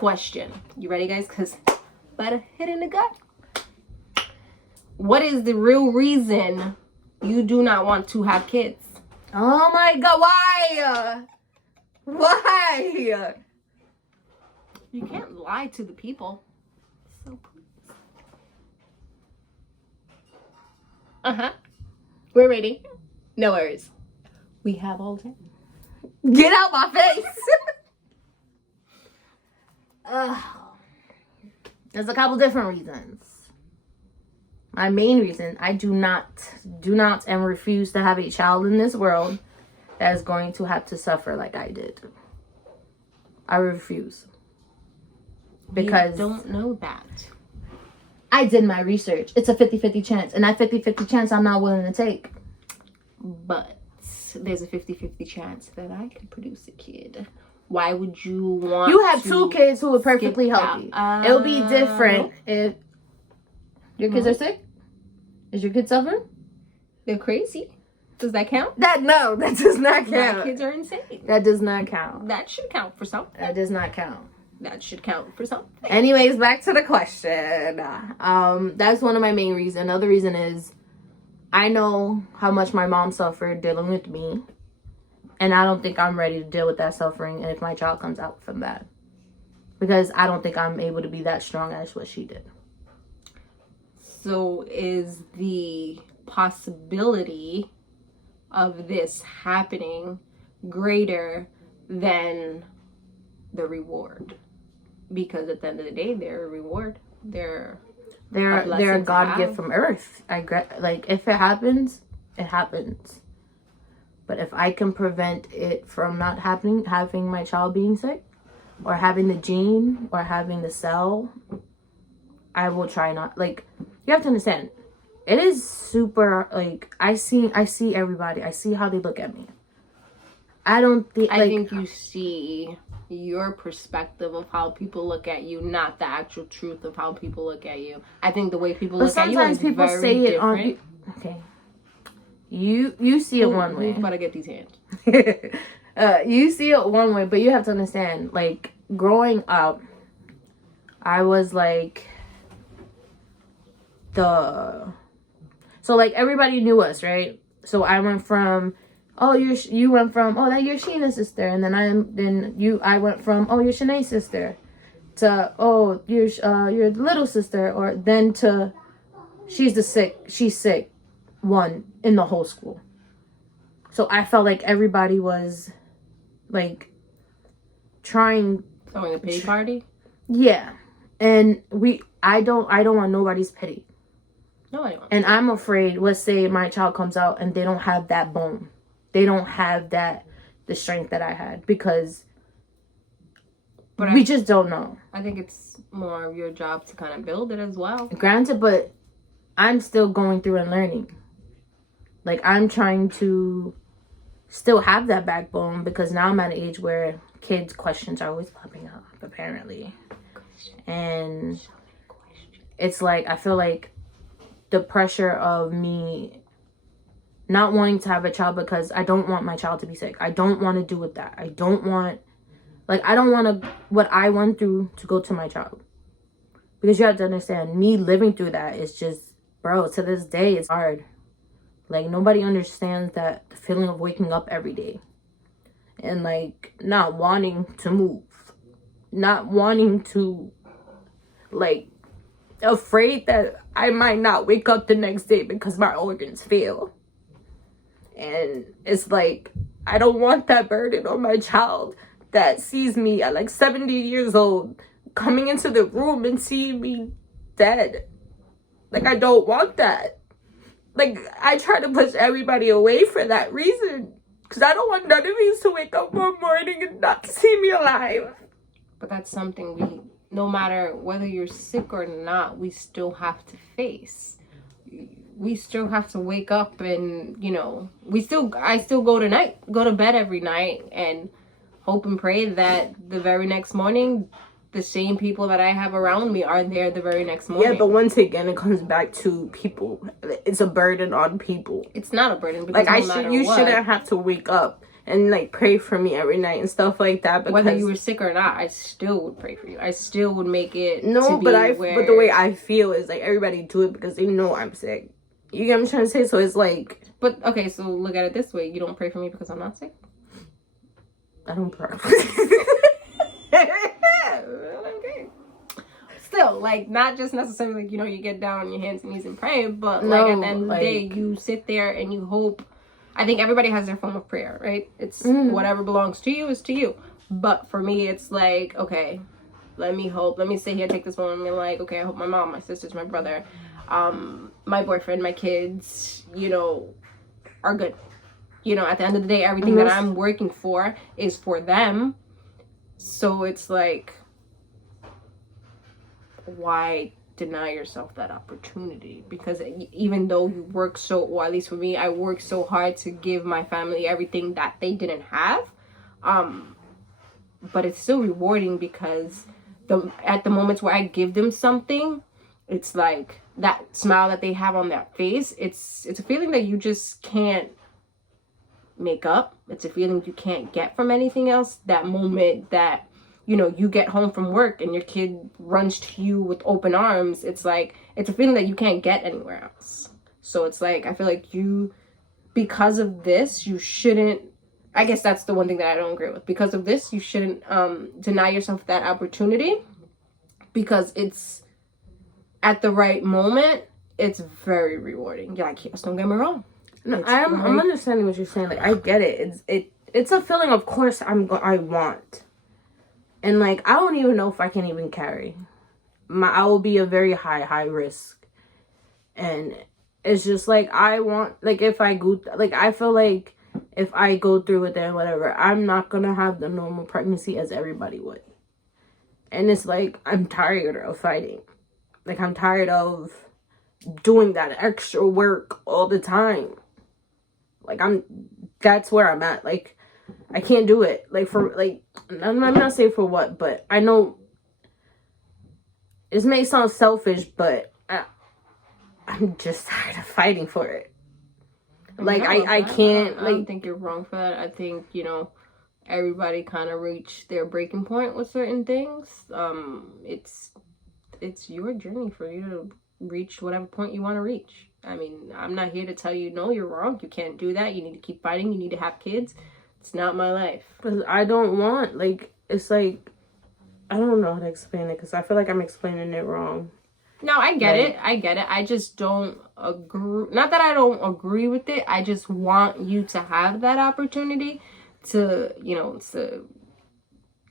question. You ready, guys? Because better hit in the gut. What is the real reason you do not want to have kids? Oh my God, why? Why? You can't lie to the people. So please. We're ready. No worries. We have all day. Get out my face. There's a couple different reasons. My main reason, I do not and refuse to have a child in this world that is going to have to suffer like I did. I refuse. Because you don't know that. I did my research. It's a 50-50 chance. And that 50-50 chance I'm not willing to take. But there's a 50-50 chance that I could produce a kid. Why would you want You have two kids who are perfectly healthy. It'll be different if your kids are sick. Is your kid suffering? They're crazy. Does that count? That does not count. My kids are insane. That does not count. That should count for something. That does not count. That should count for something. Anyways, back to the question. That's one of my main reasons. Another reason is I know how much my mom suffered dealing with me. And I don't think I'm ready to deal with that suffering if my child comes out from that. Because I don't think I'm able to be that strong as what she did. So is the possibility of this happening greater than the reward? Because at the end of the day, they're a reward. They're a God gift from earth. Like, if it happens, it happens. But if I can prevent it from not happening, having my child being sick, or having the gene, or having the cell, I will try not. Like, you have to understand, it is super, like, I see everybody. I see how they look at me. I think you see your perspective of how people look at you, not the actual truth of how people look at you. I think the way people look at you is people very say it different. Okay. You see it one way. Who's about to get these hands? You see it one way, but you have to understand, like, growing up, I was like so like everybody knew us, right? So I went from, oh, you went from, oh, that you're Sheena's sister, and then I went from, oh, you're Shanee's sister, to, oh, you're the little sister, or then to, she's sick one in the whole school. So I felt like everybody was like throwing a pity party. Yeah, and I don't want nobody's pity. No, I don't. And I'm afraid, let's say my child comes out and they don't have that bone. They don't have the strength that I had, because we just don't know. I think it's more of your job to kind of build it as well. Granted, but I'm still going through and learning. Like, I'm trying to still have that backbone, because now I'm at an age where kids' questions are always popping up, apparently. And it's like, I feel like the pressure of me not wanting to have a child, because I don't want my child to be sick. I don't want to do with that. I don't want what I went through to go to my child. Because you have to understand, me living through that is just, bro, to this day, it's hard. Like, nobody understands that feeling of waking up every day and, like, not wanting to move, not wanting to, like, afraid that I might not wake up the next day because my organs fail. And it's like, I don't want that burden on my child that sees me at like 70 years old coming into the room and seeing me dead. Like, I don't want that. Like, I try to push everybody away for that reason, because I don't want none of you to wake up one morning and not see me alive. But that's something no matter whether you're sick or not, we still have to face. We still have to wake up and, I still go to bed every night and hope and pray that the very next morning, the same people that I have around me are there the very next morning. Yeah, but once again, it comes back to people. It's a burden on people. It's not a burden, because like, you shouldn't have to wake up and like pray for me every night and stuff like that. Because whether you were sick or not, I still would pray for you. I still would make it. No, but but the way I feel is like everybody do it because they know I'm sick. You get what I'm trying to say? So it's like. But okay, so look at it this way: you don't pray for me because I'm not sick. I don't pray. Okay. Still, like, not just necessarily like, you get down on your hands and knees and pray, but like at the end of the day, you sit there and you hope. I think everybody has their form of prayer, right? It's whatever belongs to you is to you. But for me, it's like, okay, let me sit here, take this moment, and be like, okay, I hope my mom, my sisters, my brother, my boyfriend, my kids, are good. At the end of the day, everything that I'm working for is for them. So it's like, why deny yourself that opportunity? Because even though you work or at least for me, I work so hard to give my family everything that they didn't have, but it's still rewarding because at the moments where I give them something, it's like that smile that they have on their face, it's a feeling that you just can't make up. It's a feeling you can't get from anything else. That moment that you get home from work and your kid runs to you with open arms, it's like, it's a feeling that you can't get anywhere else. So it's like, I feel like because of this, you shouldn't, I guess that's the one thing that I don't agree with. Because of this, you shouldn't deny yourself that opportunity, because it's, at the right moment, it's very rewarding. Yeah, just don't get me wrong. No, I'm understanding what you're saying. Like, I get it. It's a feeling, of course, I want. And, like, I don't even know if I can even carry. I will be a very high risk. And it's just, like, I want, like, if I go, like, I feel like if I go through with it and whatever, I'm not going to have the normal pregnancy as everybody would. And it's, like, I'm tired of fighting. Like, I'm tired of doing that extra work all the time. Like, that's where I'm at. Like, I can't do it. Like, I'm not saying for what, but I know this may sound selfish, but I'm just tired of fighting for it. Like, I can't, I don't think you're wrong for that. I think, everybody kind of reach their breaking point with certain things. It's your journey for you to reach whatever point you want to reach. I mean, I'm not here to tell you, no, you're wrong. You can't do that. You need to keep fighting. You need to have kids. It's not my life. Because I don't want, like, it's like, I don't know how to explain it because I feel like I'm explaining it wrong. No, I get it. I just don't agree. Not that I don't agree with it. I just want you to have that opportunity to,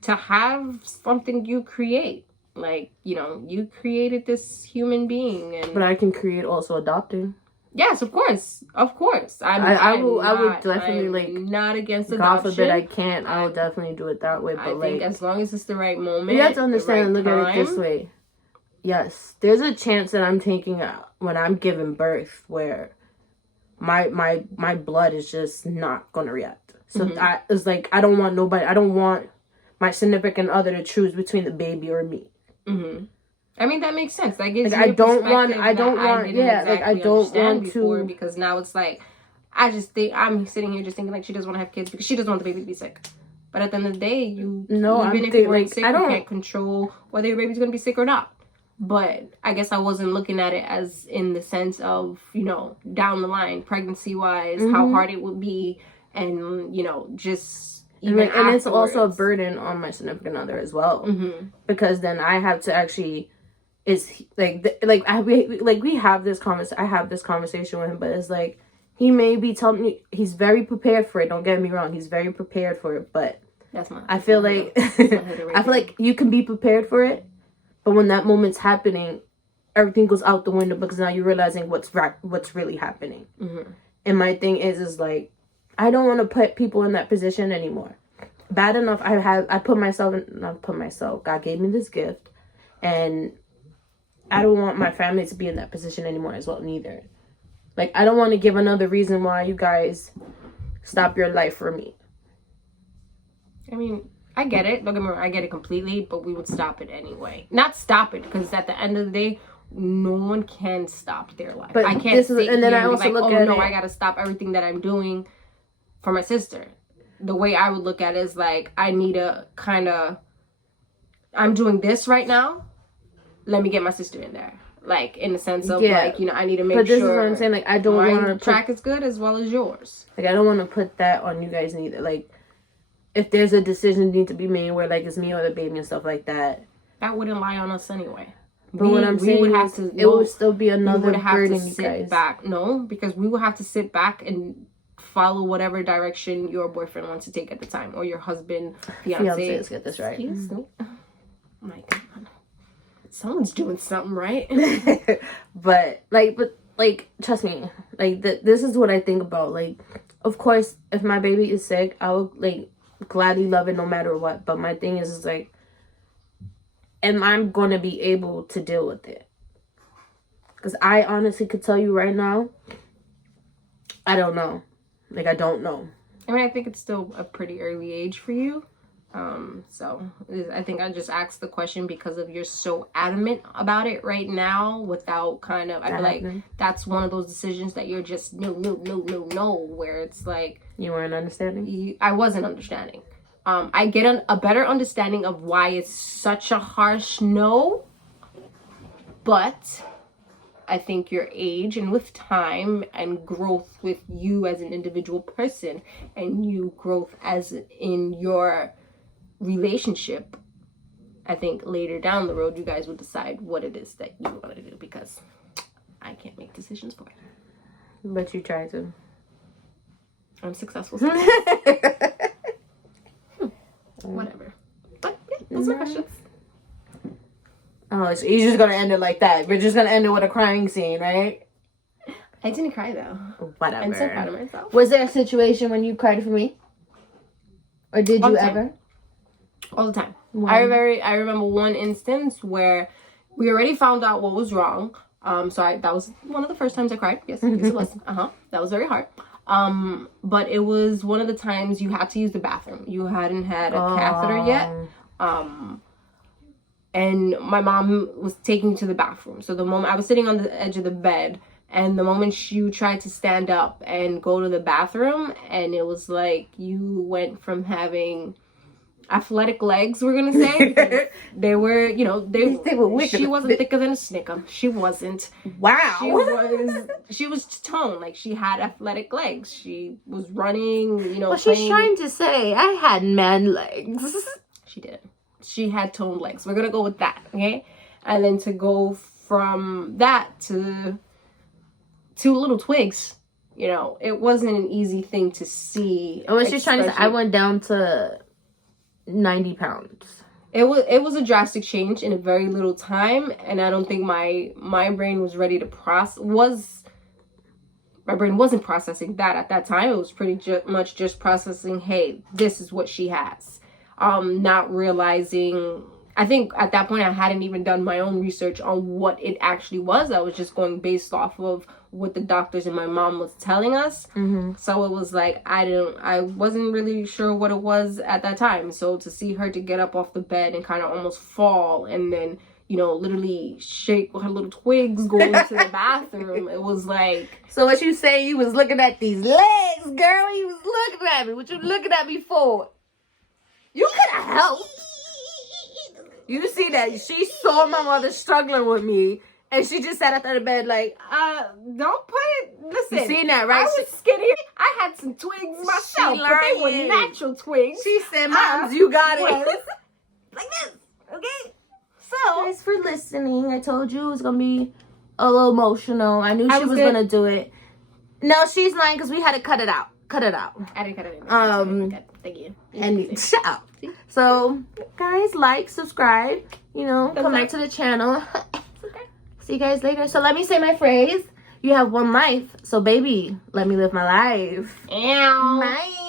to have something you create. Like, you created this human being. But I can create also adopting. Yes, of course. I would definitely, like, not against adoption. God forbid I can't. I will definitely do it that way. But I think as long as it's the right moment. You have to understand and look at it this way. Yes, there's a chance that I'm taking when I'm giving birth where my blood is just not gonna react. So it's like I don't want my significant other to choose between the baby or me. Mm-hmm. I mean, that makes sense. That gives like, you I don't want to, because now it's like, I just think, I'm sitting here just thinking like she doesn't want to have kids because she doesn't want the baby to be sick. But at the end of the day, even if you weren't sick, you can't control whether your baby's going to be sick or not. But I guess I wasn't looking at it as in the sense of, down the line, pregnancy-wise, how hard it would be, and, just... And it's also a burden on my significant other as well, because then I have to actually, we have this I have this conversation with him, but it's like he may be telling me he's very prepared for it. Don't get me wrong, he's very prepared for it, but I feel like you can be prepared for it, but when that moment's happening, everything goes out the window because now you're realizing what's really happening. And my thing is like, I don't want to put people in that position anymore. Bad enough, God gave me this gift, and I don't want my family to be in that position anymore as well, neither. Like, I don't want to give another reason why you guys stop your life for me. I mean, I get it. Don't get me wrong, I get it completely, but we would stop it anyway. Not stop it, because at the end of the day, no one can stop their life. But I can't I also look at it. I gotta stop everything that I'm doing for my sister. the way I would look at it is like, I need a kind of, I'm doing this right now. Let me get my sister in there. Like, in the sense of, like, you know, I need to make sure. But this is what I'm saying. Like, I don't want to track is good as well as yours. Like, I don't want to put that on you guys neither. Like, if there's a decision need to be made where, like, it's me or the baby and stuff like that. That wouldn't lie on us anyway. But what I'm saying would have to, it would still be another burden, you guys. Back. No, because we would have to sit back and follow whatever direction your boyfriend wants to take at the time, or your husband, fiance. Let's get this right. Excuse me. Oh my God, someone's doing something right. but trust me, like this is what I think about. Like, of course, if my baby is sick, I would like gladly love it no matter what. But my thing is like, am I going to be able to deal with it? Because I honestly could tell you right now, I don't know. Like, I don't know. I mean, I think it's still a pretty early age for you. So I think I just asked the question because of you're so adamant about it right now without kind of, I feel like that's one of those decisions that you're just no, where it's like. You weren't understanding? I wasn't understanding. I get a better understanding of why it's such a harsh no, but I think your age and with time and growth with you as an individual person and you growth as in your relationship, I think later down the road you guys will decide what it is that you want to do, because I can't make decisions for you. But you try to. I'm successful. Whatever. But yeah, those are questions. Oh, so you're just gonna end it like that. We're just gonna end it with a crying scene, right? I didn't cry though. Whatever. I'm so proud of myself. Was there a situation when you cried for me? Or did you ever? All the time. I remember one instance where we already found out what was wrong. That was one of the first times I cried. Yes, it was. That was very hard. But it was one of the times you had to use the bathroom. You hadn't had a catheter yet. And my mom was taking me to the bathroom. So the moment I was sitting on the edge of the bed, and the moment she tried to stand up and go to the bathroom, and it was like you went from having athletic legs, we're gonna say, because they were, you know, they were wicked. She wasn't thicker than a Snicker. She wasn't. Wow. She was toned. Like, she had athletic legs. She was running, you know. Well, she's trying to say I had man legs. She did. She had toned legs. We're gonna go with that, okay? And then to go from that to two little twigs, you know, it wasn't an easy thing to see. And what she's trying to say, I went down to 90 pounds. It was a drastic change in a very little time, and I don't think my brain was ready to my brain wasn't processing that at that time. It was pretty much just processing, hey, this is what she has. Not realizing, I think at that point I hadn't even done my own research on what it actually was. I was just going based off of what the doctors and my mom was telling us. So it was like, I wasn't really sure what it was at that time. So to see her to get up off the bed and kind of almost fall, and then, you know, literally shake her little twigs going to the bathroom, it was like. So what you say, you was looking at these legs, girl? You was looking at me. What you looking at me for? You could have helped. You see that she saw my mother struggling with me, and she just sat at the bed like, don't put it. Listen, you seen that, right? I was skinny. I had some twigs myself, but they were natural twigs. She said, "Moms, you got it." Like this, okay? So, thanks for listening. I told you it was gonna be a little emotional. I knew she was gonna do it. No, she's lying because we had to cut it out. Cut it out. I didn't cut it out. Okay, thank you. And shut up. So, guys, like, subscribe, you know, come back to the channel. Okay. See you guys later. So let me say my phrase. You have one life. So, baby, let me live my life. Bye.